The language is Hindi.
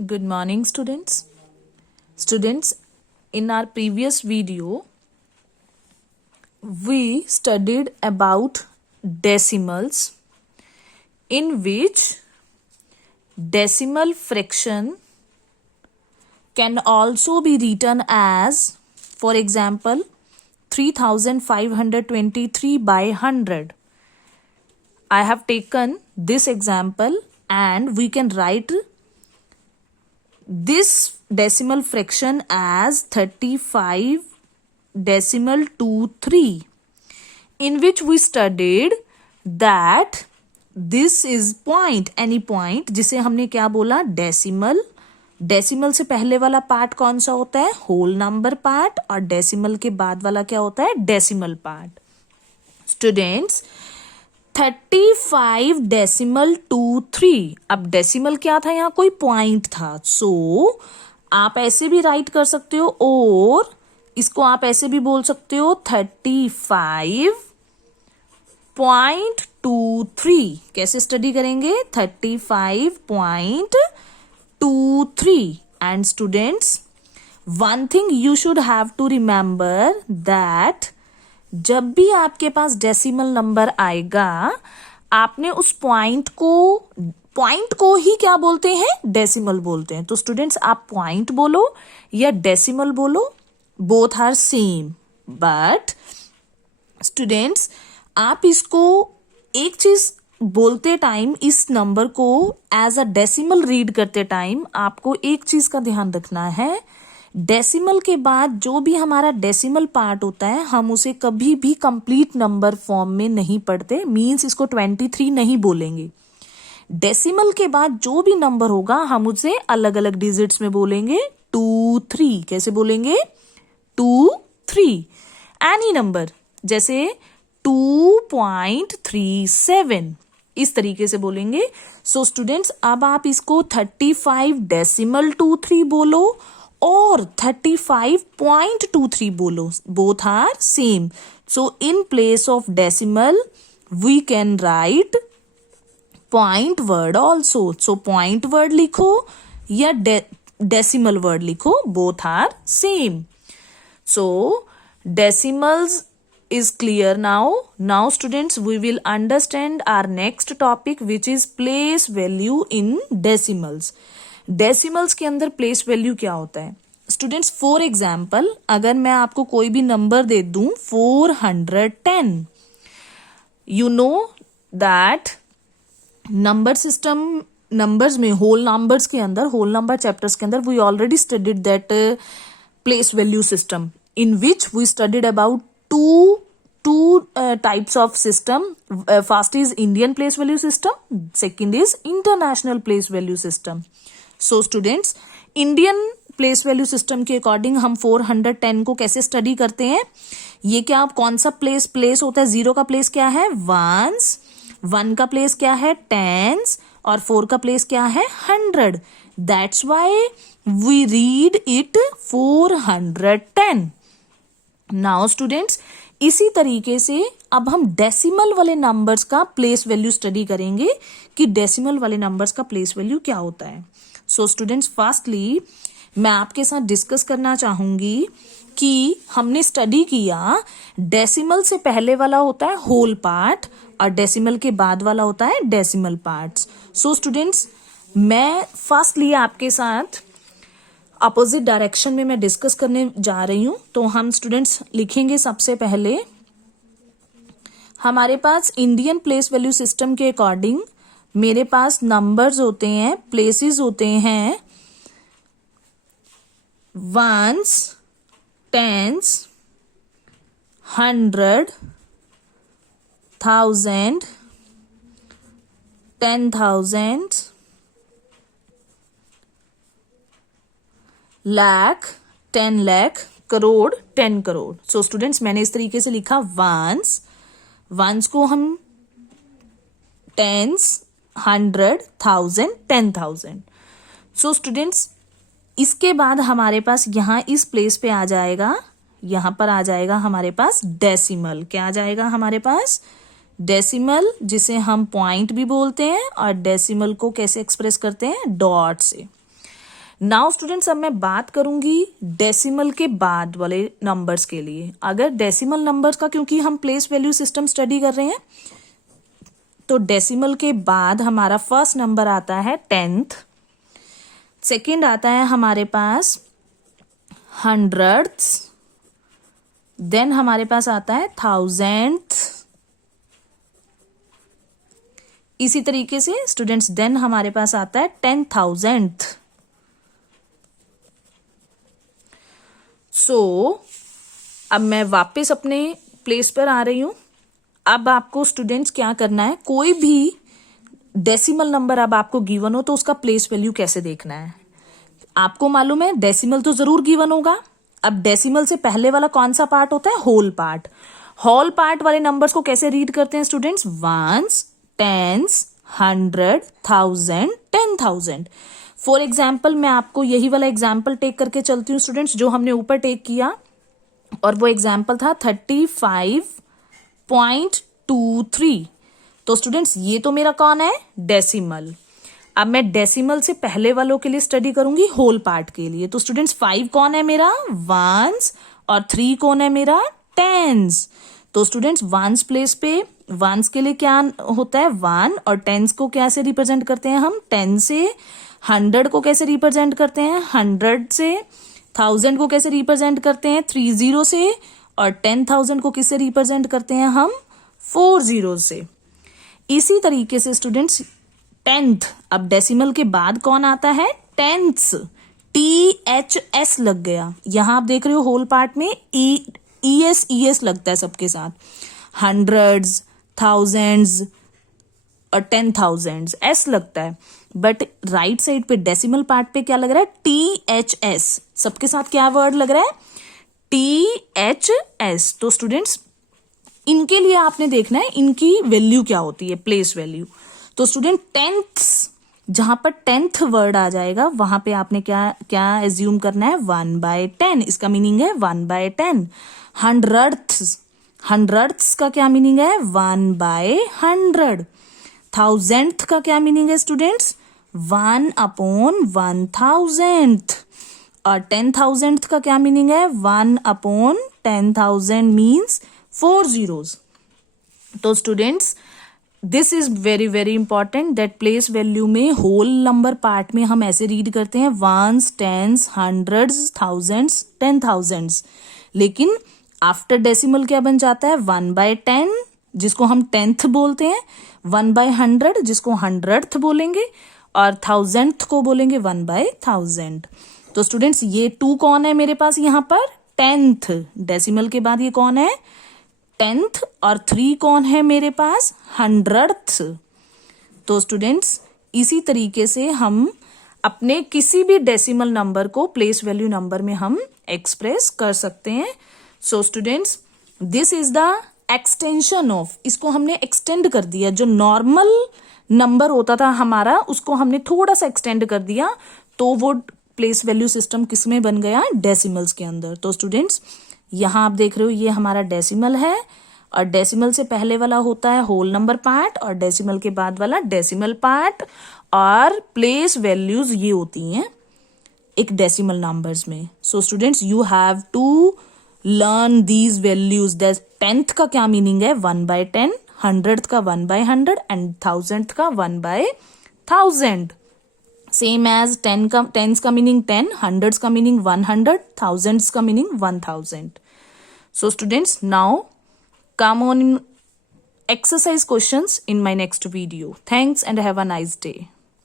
Good morning, students. Students, in our previous video, we studied about decimals, in which decimal fraction can also be written as, for example, 3523 by 100. I have taken this example and we can write this decimal fraction as 35.23, in which we studied that this is point, any point जिसे हमने क्या बोला, डेसिमल. डेसिमल से पहले वाला पार्ट कौन सा होता है, होल नंबर पार्ट, और डेसिमल के बाद वाला क्या होता है, डेसिमल पार्ट. स्टूडेंट्स, 35.23. अब डेसिमल क्या था, यहाँ कोई पॉइंट था, सो आप ऐसे भी राइट कर सकते हो और इसको आप ऐसे भी बोल सकते हो 35.23. कैसे स्टडी करेंगे, 35.23. And students, one thing you should have to remember that जब भी आपके पास डेसिमल नंबर आएगा, आपने उस पॉइंट को ही क्या बोलते हैं, डेसिमल बोलते हैं. तो स्टूडेंट्स, आप पॉइंट बोलो या डेसिमल बोलो, both are same. But students, आप इसको एक चीज बोलते टाइम, इस नंबर को एज अ डेसिमल रीड करते टाइम आपको एक चीज का ध्यान रखना है, डेसिमल के बाद जो भी हमारा डेसिमल पार्ट होता है हम उसे कभी भी कंप्लीट नंबर फॉर्म में नहीं पढ़ते. मींस इसको 23 नहीं बोलेंगे. डेसिमल के बाद जो भी नंबर होगा हम उसे अलग अलग डिजिट्स में बोलेंगे, 2 3. कैसे बोलेंगे, 2 3. एनी नंबर जैसे 2.37 इस तरीके से बोलेंगे. सो स्टूडेंट्स, अब आप इसको 35.23 बोलो और 35.23 बोलो, both are same. So in place of decimal we can write point word also. So point word लिखो या डेसिमल वर्ड लिखो, both are same. So decimals is clear now. Now students, we will understand our next topic, which is place value in decimals. Decimals के अंदर place value क्या होता है students? For example, अगर मैं आपको कोई भी नंबर दे दूं 410, you know that number system, numbers में whole numbers के अंदर, whole number chapters के अंदर we already studied that place value system, in which we studied about two types of system. First is Indian place value system, second is international place value system. So students, Indian place value system के अकॉर्डिंग हम 410 को कैसे स्टडी करते हैं, ये क्या कौन सा प्लेस होता है, 0 का प्लेस क्या है, वंस, 1 का प्लेस क्या है, टेंस, और 4 का प्लेस क्या है, 100. That's why we read it 410. Now students, इसी तरीके से अब हम डेसिमल वाले नंबर्स का प्लेस वैल्यू स्टडी करेंगे कि डेसिमल वाले नंबर्स का प्लेस वैल्यू क्या होता है. सो स्टूडेंट्स, फर्स्टली मैं आपके साथ डिस्कस करना चाहूंगी कि हमने स्टडी किया डेसिमल से पहले वाला होता है होल पार्ट और डेसिमल के बाद वाला होता है डेसिमल पार्ट्स. सो स्टूडेंट्स, मैं फर्स्टली आपके साथ अपोजिट डायरेक्शन में मैं डिस्कस करने जा रही हूं. तो हम स्टूडेंट्स लिखेंगे, सबसे पहले हमारे पास इंडियन प्लेस वैल्यू सिस्टम के अकॉर्डिंग मेरे पास नंबर्स होते हैं, प्लेसेस होते हैं, ones, tens, 100, 1000, 10,000, lakh, 10 lakh, crore, 10 crore. So students, मैंने इस तरीके से लिखा वंस, वंस को हम टेंस, 100, 1000, 10,000. सो स्टूडेंट्स, इसके बाद हमारे पास यहाँ इस प्लेस पे आ जाएगा, यहाँ पर आ जाएगा हमारे पास डेसिमल. क्या आ जाएगा हमारे पास, डेसिमल, जिसे हम पॉइंट भी बोलते हैं, और डेसिमल को कैसे एक्सप्रेस करते हैं, डॉट से. नाउ स्टूडेंट्स अब मैं बात करूंगी डेसिमल के बाद वाले नंबर्स के लिए। अगर डेसिमल नंबर्स का, क्योंकि हम प्लेस वैल्यू सिस्टम स्टडी कर रहे हैं, तो डेसिमल के बाद हमारा फर्स्ट नंबर आता है 10th, सेकंड आता है हमारे पास हंड्रेड्स, देन हमारे पास आता है थाउजेंड, इसी तरीके से स्टूडेंट्स देन हमारे पास आता है 10,000। अब मैं वापस अपने प्लेस पर आ रही हूं। अब आपको स्टूडेंट्स क्या करना है, कोई भी डेसिमल नंबर अब आपको गिवन हो तो उसका प्लेस वैल्यू कैसे देखना है। आपको मालूम है डेसिमल तो जरूर गिवन होगा। अब डेसिमल से पहले वाला कौन सा पार्ट होता है, होल पार्ट। होल पार्ट वाले नंबर्स को कैसे रीड करते हैं students, ones, tens, 100, 1000, 10,000। For example मैं आपको यही वाला एग्जाम्पल टेक करके चलती हूँ स्टूडेंट्स, जो हमने ऊपर टेक किया, और वो एग्जाम्पल था 35.23। तो स्टूडेंट्स ये तो मेरा कौन है, डेसिमल। अब मैं डेसिमल से पहले वालों के लिए स्टडी करूंगी होल पार्ट के लिए। तो स्टूडेंट्स 5 कौन है मेरा, वंस, और 3 कौन है मेरा, टेंस। तो स्टूडेंट्स वंस प्लेस पे वंस के लिए क्या होता है, 1, और टेंस को कैसे रिप्रेजेंट करते हैं हम, 10 से। 100 को कैसे रिप्रेजेंट करते हैं, 100 से। 1000 को कैसे रिप्रेजेंट करते हैं, 30 से। और 10,000 को किससे रिप्रेजेंट करते हैं हम, 40 से। इसी तरीके से स्टूडेंट्स 10th, अब डेसिमल के बाद कौन आता है, टेंथ्स, THS लग गया। यहां आप देख रहे हो होल पार्ट में ES लगता है सबके साथ, हंड्रेड्स, थाउजेंड्स और 10,000 S लगता है। बट राइट साइड पे डेसिमल पार्ट पे क्या लग रहा है, THS। सबके साथ क्या वर्ड लग रहा है, THS। तो स्टूडेंट्स इनके लिए आपने देखना है इनकी वैल्यू क्या होती है, प्लेस वैल्यू। तो स्टूडेंट टेंथ्स, जहां पर 10th वर्ड आ जाएगा वहां पे आपने क्या एज्यूम करना है, 1/10। इसका मीनिंग है 1/10। हंड्रेड्स का क्या मीनिंग है, 1/100। थाउजेंथ का क्या मीनिंग है स्टूडेंट्स, 1/1000। और 10,000 का क्या मीनिंग है, 1/10,000 मीन्स 4 zeros। तो students this is very very important that place value में होल नंबर पार्ट में हम ऐसे रीड करते हैं, वंस, टेंस, हंड्रेड्स, थाउजेंड्स, 10,000। लेकिन आफ्टर डेसिमल क्या बन जाता है, 1/10 जिसको हम 10th बोलते हैं, 1/100 जिसको 100th बोलेंगे, और 1000th को बोलेंगे 1/1000। तो स्टूडेंट्स ये 2 कौन है मेरे पास यहाँ पर, 10th। डेसिमल के बाद ये कौन है, 10th, और 3 कौन है मेरे पास, 100th। तो स्टूडेंट्स इसी तरीके से हम अपने किसी भी डेसिमल नंबर को प्लेस वैल्यू नंबर में हम एक्सप्रेस कर सकते हैं। So students this is the extension of, इसको हमने एक्सटेंड कर दिया। जो नॉर्मल नंबर होता था हमारा उसको हमने थोड़ा सा एक्सटेंड कर दिया, तो वो प्लेस वैल्यू सिस्टम किसमें बन गया, डेसिमल्स के अंदर। तो स्टूडेंट्स यहां आप देख रहे हो ये हमारा डेसिमल है, और डेसिमल से पहले वाला होता है होल नंबर पार्ट, और डेसिमल के बाद वाला डेसिमल पार्ट, और प्लेस वैल्यूज ये होती हैं एक डेसिमल नंबर्स में। So students you have to learn these values. 10th का क्या मीनिंग है, 1/10, 100th का 1/100, एंड 1000th का 1/1000। सेम एज 10s का मीनिंग 10, 100s का मीनिंग 100, 1000s का meaning 1000। So students now come on in exercise questions in my next video. Thanks and have a nice day.